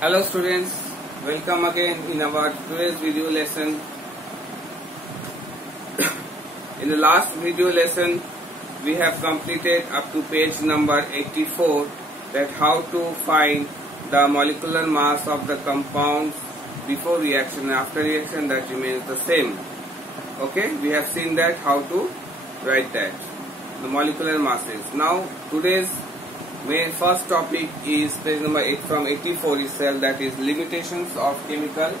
Hello students, welcome again in our today's video lesson. In the last video lesson, we have completed up to page number 84, that how to find the molecular mass of the compounds before reaction and after reaction that remains the same. Okay, we have seen that how to write that, the molecular masses. Now today's main first topic is page number 8 from 84 itself, that is limitations of chemical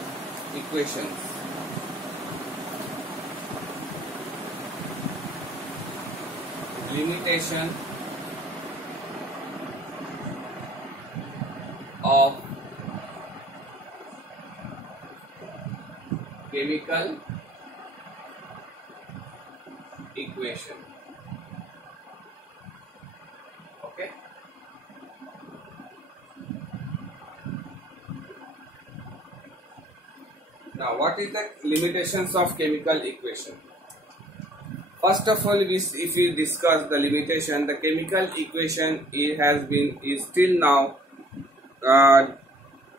equations. Limitation of chemical equation. Okay. Now, what is the limitations of chemical equation? First of all, if we discuss the limitation, the chemical equation is still now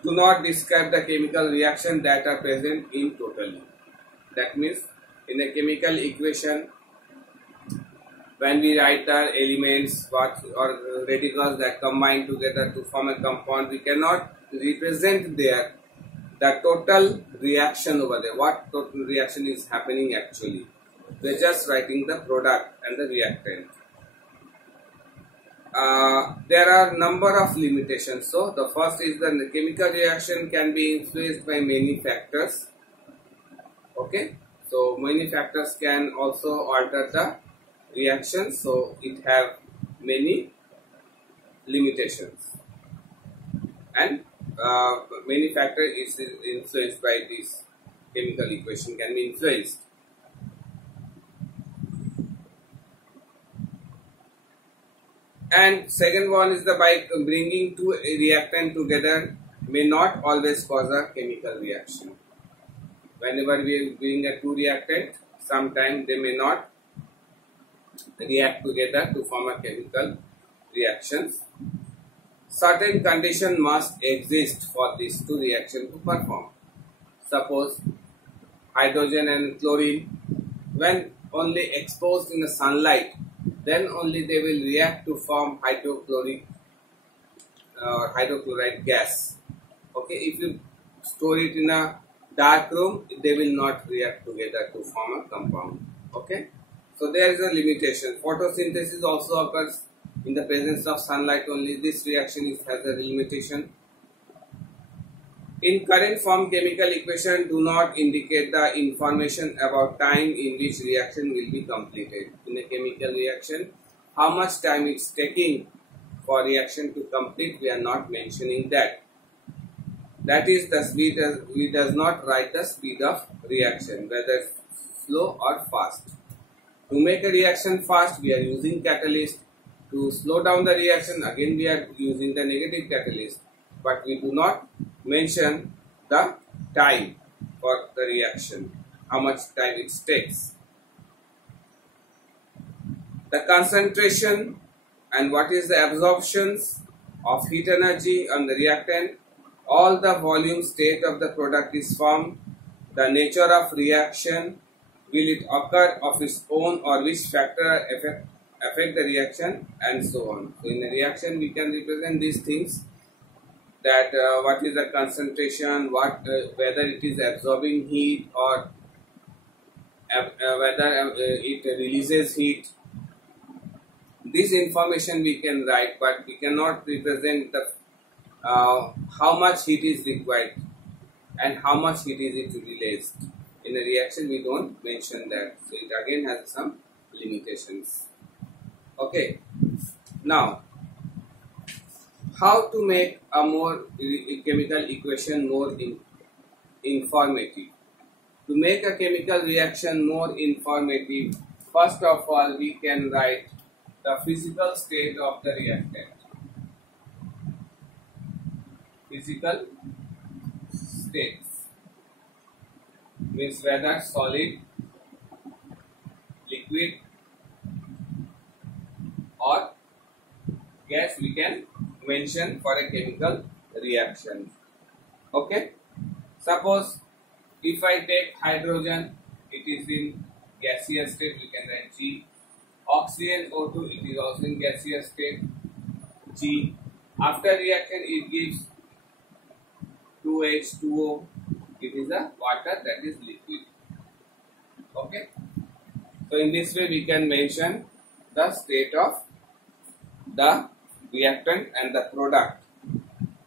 do not describe the chemical reaction that are present in totally. That means in a chemical equation, when we write the elements or radicals that combine together to form a compound, we cannot represent there the total reaction over there, what total reaction is happening actually. We are just writing the product and the reactant. There are number of limitations. So the first is the chemical reaction can be influenced by many factors. Okay, so many factors can also alter the reaction, so it have many limitations, and many factors is influenced by this chemical equation can be influenced. And second one is by bringing two reactant together may not always cause a chemical reaction. Whenever we bring a two reactant, sometimes they may not react together to form a chemical reactions. Certain condition must exist for these two reactions to perform. Suppose hydrogen and chlorine, when only exposed in the sunlight, then only they will react to form hydrochloride gas. Okay, if you store it in a dark room, they will not react together to form a compound. Okay, so there is a limitation. Photosynthesis also occurs in the presence of sunlight only. This reaction has a limitation. In current form, chemical equation do not indicate the information about time in which reaction will be completed. In a chemical reaction, how much time it's taking for reaction to complete, we are not mentioning that. That is the speed, we does not write the speed of reaction, whether slow or fast. To make a reaction fast, we are using catalyst. To slow down the reaction, again we are using the negative catalyst, but we do not mention the time for the reaction, how much time it takes. The concentration and what is the absorptions of heat energy on the reactant, all the volume state of the product is formed, the nature of reaction, will it occur of its own or which factor affect the reaction, and so on. So in a reaction we can represent these things, that what is the concentration, whether it is absorbing heat or whether it releases heat. This information we can write, but we cannot represent the how much heat is required and how much heat is it released. In a reaction we don't mention that, so it again has some limitations. Okay, now how to make a more chemical equation more informative. To make a chemical reaction more informative, first of all we can write the physical state of the reactant. Physical states means whether solid, liquid or gas we can mention for a chemical reaction. Okay. Suppose if I take hydrogen, it is in gaseous state, we can write G. Oxygen O2, it is also in gaseous state, G. After reaction, it gives 2H2O. It is a water that is liquid. Okay. So in this way, we can mention the state of the reactant and the product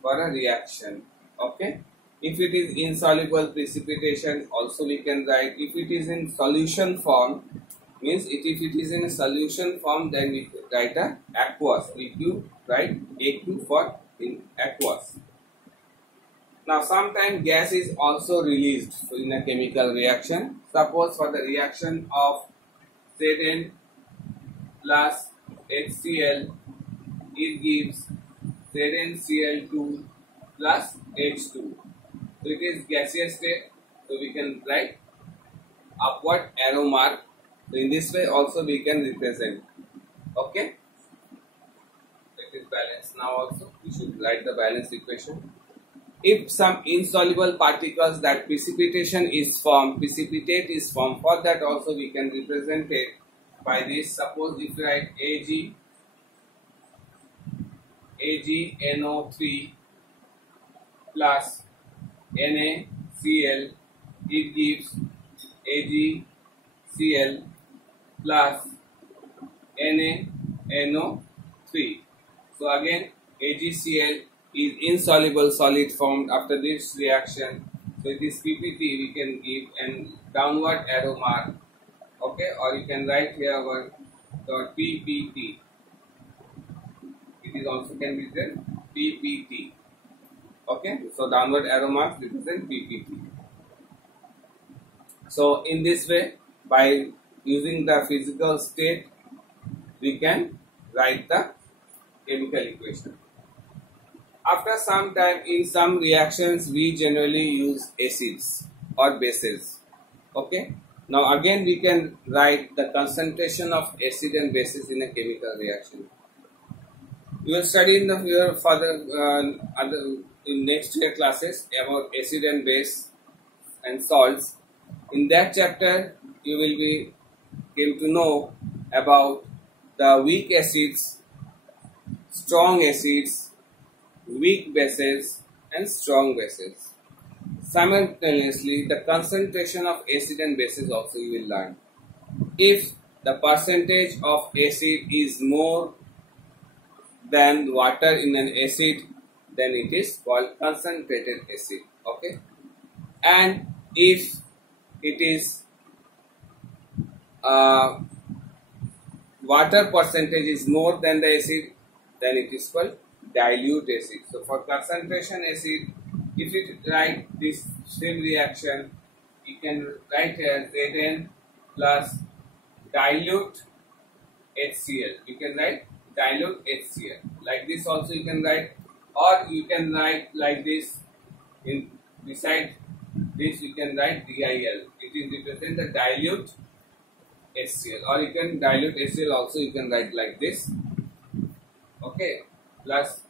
for a reaction. Okay. If it is insoluble precipitation, also we can write. If it is in solution form, means if it is in a solution form, then we write a aqueous. We write AQ for in aqueous. Now sometimes gas is also released in a chemical reaction. Suppose for the reaction of Zn plus HCl, it gives ZnCl2 plus H2. So it is gaseous state, so we can write upward arrow mark. So in this way also we can represent. Okay. It is balanced. Now also we should write the balance equation. If some insoluble particles that precipitate is formed, for that also we can represent it by this. Suppose if you write AgNO3 plus NaCl, it gives AgCl plus NaNO3. So again AgCl is insoluble solid formed after this reaction. So it is PPT, we can give an downward arrow mark. Okay, or you can write here our PPT. It is also can be written PPT. Okay, so downward arrow marks represent PPT. So in this way, by using the physical state, we can write the chemical equation. After some time, in some reactions, we generally use acids or bases. Okay. Now again, we can write the concentration of acid and bases in a chemical reaction. You will study in the further in next year classes about acid and base and salts. In that chapter, you will be came to know about the weak acids, strong acids, weak bases and strong bases. Simultaneously, the concentration of acid and bases also you will learn. If the percentage of acid is more than water in an acid, then it is called concentrated acid. Okay, and if it is water percentage is more than the acid, then it is called dilute acid. So for concentration acid, if it write this same reaction, you can write here Zn plus dilute HCl. You can write dilute HCl. Like this also you can write, or you can write like this. In beside this you can write DIL. It is represent the dilute HCl, or you can dilute HCl also you can write like this. Okay, plus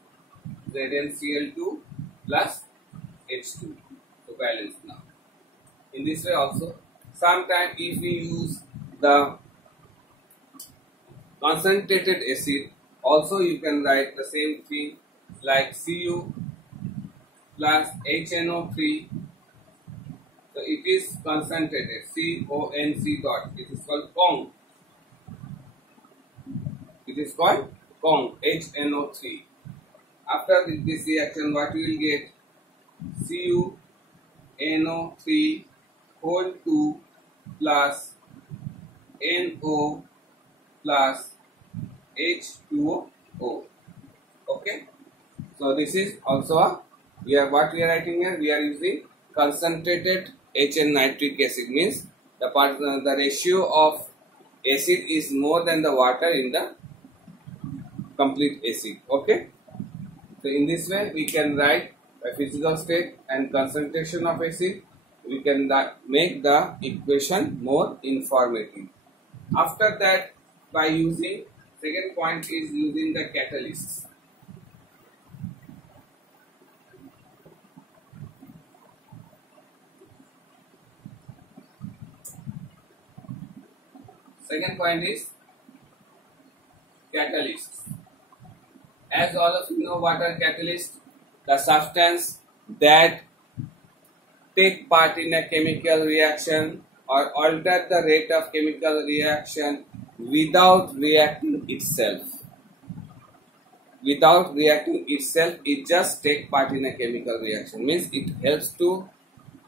ZnCl2 plus H2 to balance now. In this way also, sometimes if we use the concentrated acid, also you can write the same thing like Cu plus HNO3. So it is concentrated, CONC dot. It is called Kong. It is called Kong, HNO3. After this reaction, what we will get? CuNO3 whole 2 plus NO plus H2O. Okay. So this is also what we are writing here. We are using concentrated HN nitric acid, means the ratio of acid is more than the water in the complete acid. Okay. So in this way we can write a physical state and concentration of acid. We can make the equation more informative. After that, by using, second point is using the catalysts. Second point is catalysts. As all of you know, what are catalysts? The substance that take part in a chemical reaction or alter the rate of chemical reaction without reacting itself. Without reacting itself, it just take part in a chemical reaction. Means it helps to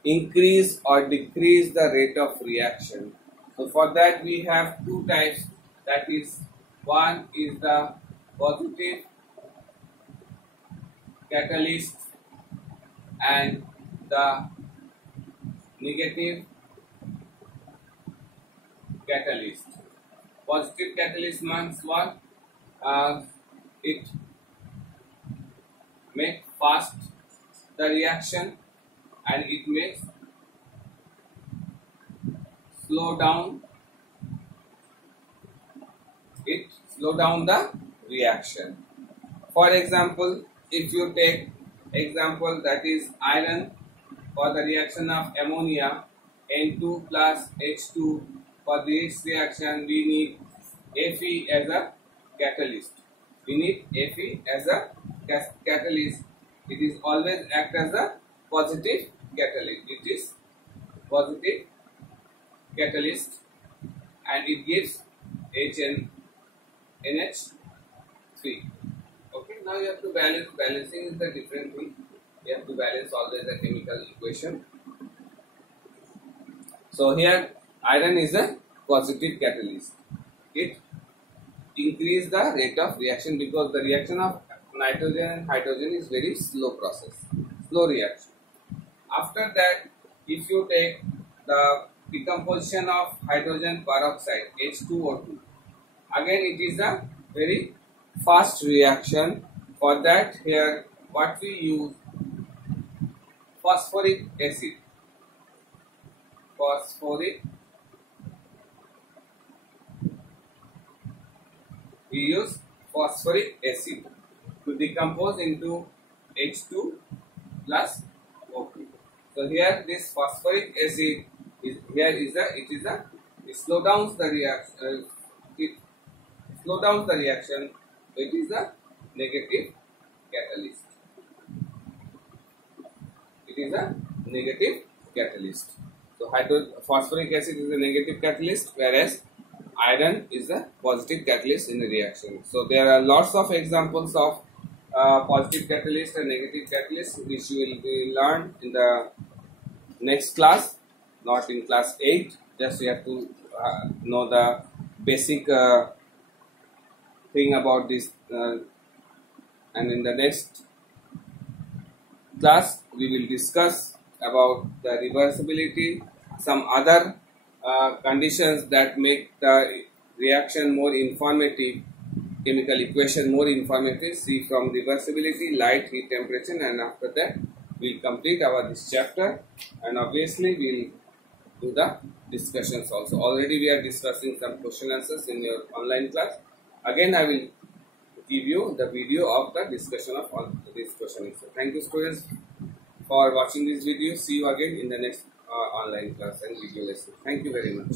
increase or decrease the rate of reaction. So for that we have two types. That is, one is the positive catalyst and the negative catalyst. Positive catalyst means what? It makes fast the reaction and it makes slow down the reaction. For example, if you take example, that is iron, for the reaction of ammonia N2 plus H2, for this reaction we need Fe as a catalyst. We need Fe as a catalyst. It is always act as a positive catalyst. It is positive catalyst and it gives NH3. Okay, now you have to balance. Balancing is the different thing. You have to balance always the chemical equation. So here iron is a positive catalyst. It increase the rate of reaction because the reaction of nitrogen and hydrogen is very slow process, slow reaction. After that, if you take the decomposition of hydrogen peroxide H2O2, again it is a very fast reaction. For that, here what we use, phosphoric acid. We use phosphoric acid to decompose into H2 plus O2. So here this phosphoric acid is it slow downs the reaction. It is a negative catalyst. It is a negative catalyst. So phosphoric acid is a negative catalyst, whereas iron is a positive catalyst in the reaction. So there are lots of examples of positive catalyst and negative catalyst, which you will be learned in the next class, not in class 8. Just you have to know the basic thing about this, and in the next class we will discuss about the reversibility, some other conditions that make the reaction more informative, chemical equation more informative. See from reversibility, light, heat, temperature, and after that we'll complete this chapter, and obviously we'll do the discussions also. Already we are discussing some question answers in your online class. Again I will give you the video of the discussion of all these questions. So thank you students for watching this video. See you again in the next online class and video lesson. Thank you very much.